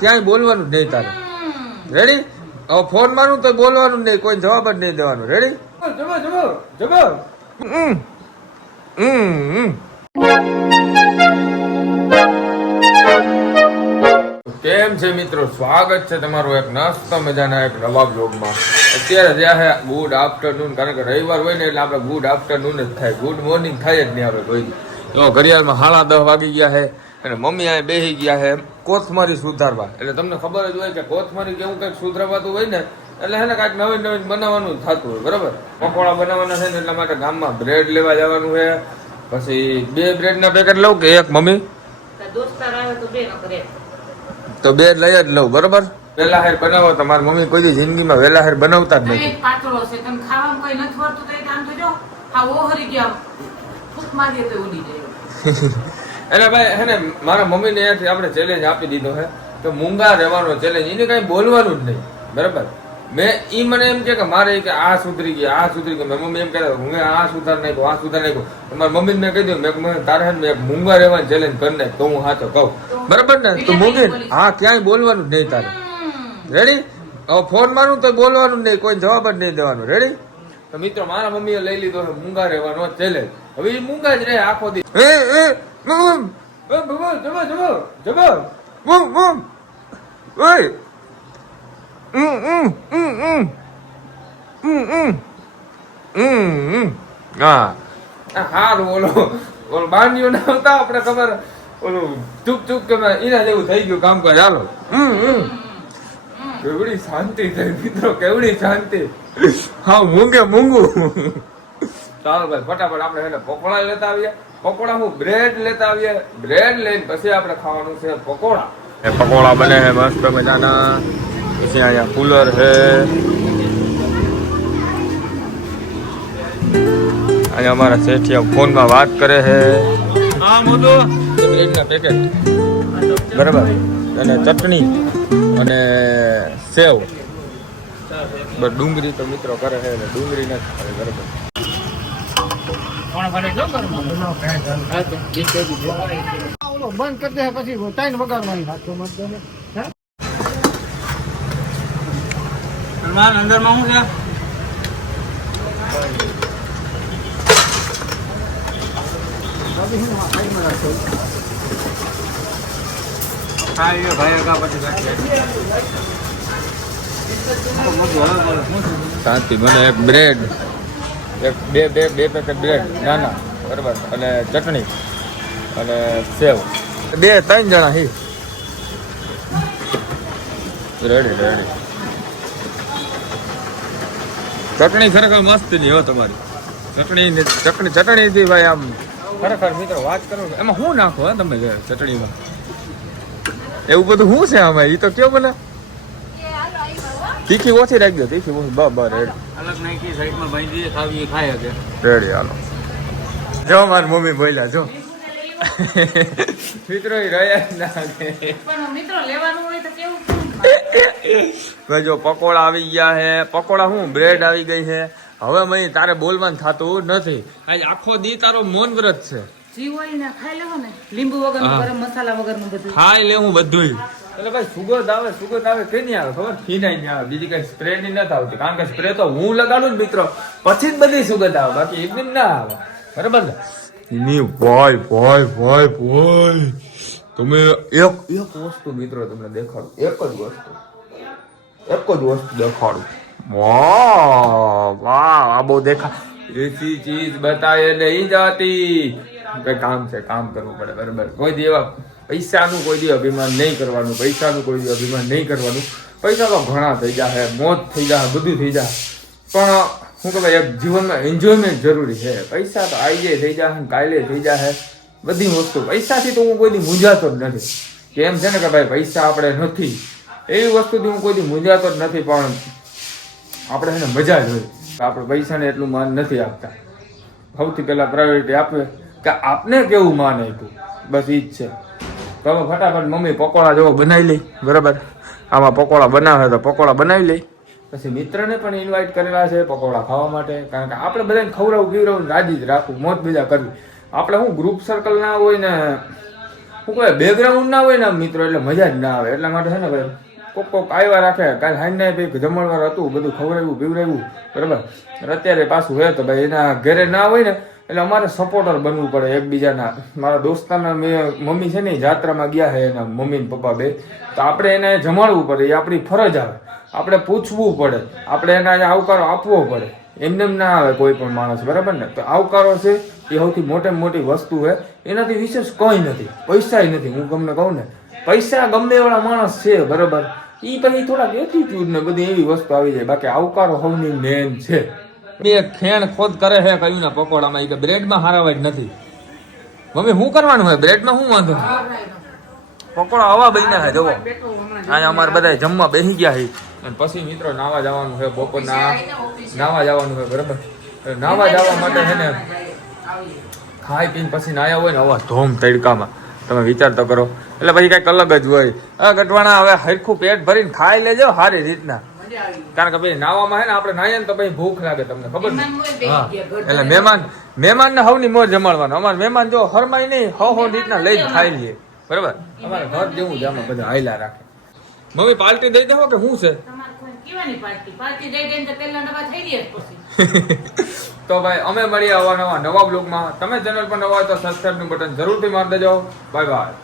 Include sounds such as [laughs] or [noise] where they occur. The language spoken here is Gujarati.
ક્યાંય બોલવાનું જ નહીં તારે. રેડી હવે ફોન મારું તો બોલવાનું નહીં, કોઈ જવાબ જ નહીં દેવાનો. રેડી જબો કેમ છે મિત્રો? સ્વાગત છે તમારું એક મસ્ત મજાના એક નવા બ્લોગમાં અત્યારે જ્યાં હે ગુડ આફ્ટરનૂન કારણ કે રવિવાર હોય ને એટલે આપણે ગુડ આફ્ટરનૂન જ થાય. ગુડ મોર્નિંગ થાય જ નહીં આપણે કોઈ તો ઘડિયાળમાં સાડા દસ વાગી ગયા છે અને મમ્મી અહીંયા બેસી ગયા છે. કોથમારી સુધારવા. એટલે તમને ખબર જ હોય કે કોથમારી કેવું કંઈક સુધારવાતું હોય ને એટલે હે ને કાંઈક નવીન નવીન બનાવવાનું જ થતું હોય બરાબર? પકોડા બનાવવાના છે ને એટલા માટે ગામમાં બ્રેડ લેવા જવાનું છે. પછી બે બ્રેડના પેકેટ લઉં કે એક મમ્મી? તો બે લઈ જ લઉં બરાબર? વેલા હેર બનાવો તો મારી મમ્મી કોઈ દી જિંદગીમાં વેલા હેર બનાવતા જ નથી. પાતળો છે તમે ખાવામાં કોઈ નથી વળતું તો એક આમ તો જો હા ઓહરી ગયા ફૂક મારી તો ઉડી જાય. [laughs] એટલે ભાઈ હે ને મારા મમ્મીને અહીંયાથી આપણે ચેલેન્જ આપી દીધો છે તો મૂંગા રહેવાનો ચેલેન્જ એને કાંઈ બોલવાનું જ નહીં. બરાબર? મેં એ મને એમ છે કે મારે કે આ સુધરી ગયા આ સુધરી ગયો મેં મમ્મી એમ કહેતા હું આ સુધાર નાખ્યો આ સુધાર નાખ્યો. મારા મમ્મીને મેં કહી દઉં મેં મને તારે મેં એક મૂંગા રહેવાનું ચેલેન્જ કરી નાખ તો હું સાચો કહું. બરાબર ને? તું મૂંગી હા ક્યાંય બોલવાનું જ નહીં તારે. રેડી હવે ફોન મારું તો બોલવાનું જ નહીં કોઈ જવાબ જ નહીં દેવાનો. રેડી તો મિત્રો મારા મમ્મીએ લઈ લીધો મૂંગા રહેવાનો ચેલેન્જ હવે એ મૂંગા જ રહે આખો દી Vum, vum, vum, vum, vum, vum, vum, vum. Oi. Hum, hum, hum, hum. Hum, hum. Hum. Ah. આ હારું ઓલો ઓલો બાંધ્યો ના હતા આપણે ખબર ઓલું ચૂપ ચૂપ કે એના જેવું થઈ ગયું કામકાજ હાલો હમ હમ કેવડી શાંતિ થઈ મિત્રો કેવડી શાંતિ હા મૂંગે મૂંગું ચાલો ભાઈ ફટાફટ આપણે એને પોપડા લેતા આવ્યા પકોડા હું બ્રેડ લેતા આવીએ. બ્રેડ લઈને પછી આપણે ખાવાનું છે પકોડા. એ પકોડા બને છે મસ્ત મજાના. પછી અહીંયા કુલર છે. અહીંયા અમારા શેઠિયા ફોનમાં વાત કરે છે. હા મોટો. બ્રેડના પેકેટ. બરાબર. અને ચટણી અને સેવ. બસ ડુંગળી તો મિત્રો કરે છે એટલે ડુંગળી નથી કરે બરાબર. બંધ કરી પછી તાઈ ને વગાડવાની રાખતો મતદાન અંદર ભાઈ પછી શાંતિ મને એક બ્રેડ. એક બે બે બે પેકેટ બ્રેડ નાના, બરાબર. અને ચટણી, અને સેવ. બે, ત્રણ જણા હી. રેડી રેડી ચટણી ખરેખર મસ્તની હો તમારી. ચટણી ચટણી ચટણી થી ભાઈ આમ ખરેખર મિત્રો વાત કરો એમાં શું નાખો તમે ચટણીમાં? એવું બધું શું છે આમાં? એ તો કયો મને તીખી ઓછી રાખજો તીખી ઓછી બ બ રેડ. અલગ નાખી સાઈડમાં બાંધી ખાવી ખાય કે રેડી હાલો. જો માર મમ્મી બોલ્યા જો. મિત્રો ઈ રહ્યા જ ના પણ મિત્રો લેવાનું હોય તો કેવું જો પકોડા આવી ગયા છે પકોડા શું બ્રેડ આવી ગઈ છે હવે મને તારે બોલવાનું થતું નથી. આજ આખો દી તારો મૌન વ્રત છે. જી ને ખાઈ લેવો ને. લીંબુ વગરનું ગરમ મસાલા વગરનું બધું. ખાઈ લે હું બધું એટલે ભાઈ સુગંધ આવે સુગંધ આવે કઈ નહીં આવે ખબર? ફીનાઈ નહીં આવે બીજી કઈ સ્પ્રે ની નથી આવતી. કારણ કે સ્પ્રે તો હું લગાડું ને મિત્રો. પછી જ બધી સુગંધ આવે. બાકી એકદમ ના આવે. બરાબર ને? ની ભાઈ ભાઈ ભાઈ ભાઈ. તમે એક એક વસ્તુ મિત્રો તમને દેખાડું. એક જ વસ્તુ. એક જ વસ્તુ દેખાડું. વાહ વાહ આ બહુ દેખા એસી ચીજ બતાએ નહીં જાતી. કઈ કામ છે? કામ કરવું પડે. બરાબર. કોઈ દી એવા પૈસાનું કોઈ દી અભિમાન નહીં કરવાનું, પૈસાનું કોઈ દી અભિમાન નહીં કરવાનું. પૈસા તો ઘણા થઈ જશે મોત થઈ જશે બધું થઈ જશે પણ શું કહેવાય એક જીવનમાં એન્જોયમેન્ટ જરૂરી છે. પૈસા તો આજે થઈ ને કાલે થઈ જશે બધી વસ્તુ, પૈસાથી તો હું કોઈ દી મૂંઝાતો જ નથી. કે એમ છે ને કે ભાઈ, પૈસા આપણે નથી. એવી વસ્તુથી હું કોઈ દી મૂંઝાતો જ નથી, પણ આપણે એને મજા જ હોય. આપણે પૈસાને એટલું માન નથી આપતા. સૌથી પહેલાં પ્રાયોરિટી આપે કે આપને કેવું માન આપ્યું? બસ ઈ જ છે. તો હવે ફટાફટ મમ્મી પકોડા જેવો બનાવી લઈ, બરાબર? આમાં પકોડા બનાવે તો પકોડા બનાવી લઈ. પછી મિત્રને પણ ઇન્વાઇટ કરેલા છે પકોડા ખાવા માટે, કારણ કે આપણે બધાને ખવડાવું પીવડાવું રાજી જ રાખવું મોત બીજા કરવી. આપણે શું ગ્રુપ સર્કલ ના હોય ને, શું કહે બેકગ્રાઉન્ડ ના હોય ને મિત્રો, એટલે મજા જ ના આવે. એટલા માટે છે ને ભાઈ, કોક કોક આવ્યા રાખે. કાલ હાઈને ભાઈ જમણવાર હતું, બધું ખવડાવ્યું, પીવડાવ્યું, બરાબર? અત્યારે પાછું હોય તો ભાઈ એના ઘરે ના હોય ને એટલે અમારે સપોર્ટર બનવું પડે એકબીજાના. મારા દોસ્તાના મેં, મમ્મી છે ને જાત્રામાં ગયા છે એના મમ્મી ને પપ્પા બે. તો આપણે એને જમાડવું પડે, એ આપણી ફરજ આવે. આપણે પૂછવું પડે, આપણે એને આવકારો આપવો પડે. એમને એમ ના આવે કોઈ પણ માણસ, બરાબર ને? તો આવકારો છે, એ સૌથી મોટે મોટી વસ્તુ છે. એનાથી વિશેષ કંઈ નથી પૈસા નથી. હું તમને કહું ને, પૈસા ગમે એવાળા માણસ છે, બરાબર. એ પછી થોડાક એટીટ્યુડ ને બધી એવી વસ્તુ આવી જાય. બાકી આવકારો સૌની મેન છે. બે ખેણ ખોદ કરે છે કયું ના પકોડામાં. ઈ કે બ્રેડમાં હારાવા જ નથી. મમ્મી શું કરવાનું હોય? બ્રેડમાં શું વાંધો? પકોડા હવા બન્યા છે જોવો અહીંયા અમારે બધા જમવા બેસી ગયા છે અને પછી મિત્રો નાવા જવાનું છે બપોરના નાવા જવાનું છે બરાબર? નાવા જવા માટે છે ને ખાઈ પીને પછી નાયા હોય ને આવા ધોમ તડકામાં. તમે વિચાર તો કરો. એટલે પછી કંઈક અલગ જ હોય. આ ગટવાણા હવે હરખું પેટ ભરીને ખાઈ લેજો, સારી રીતના. કારણ કે ભાઈ નાવામાં હે ને આપણે નાહીએ ને તો પછી ભૂખ લાગે તમને ખબર હા. એટલે મહેમાન મહેમાન ને હવની મોજ જમાડવાનો. અમારે મહેમાન જો હરમાય નહીં હો હો રીતના લઈ ખાઈ લઈએ બરાબર? અમારે ઘર જેવું જ આમાં બધા હાયલા રાખે. મમ્મી પાર્ટી દઈ દેવો કે શું છે? તમારે કોઈ કેવાની પાર્ટી? પાર્ટી દઈ દઈને તો પેલા નવા થઈ રહ્યા જ પછી. [laughs] તો ભાઈ અમે મળીએ આવા નવા નવા બ્લોગમાં. તમે ચેનલ પર નવા હોય તો સબસ્ક્રાઇબનું બટન જરૂરથી મારી દેજો. Bye bye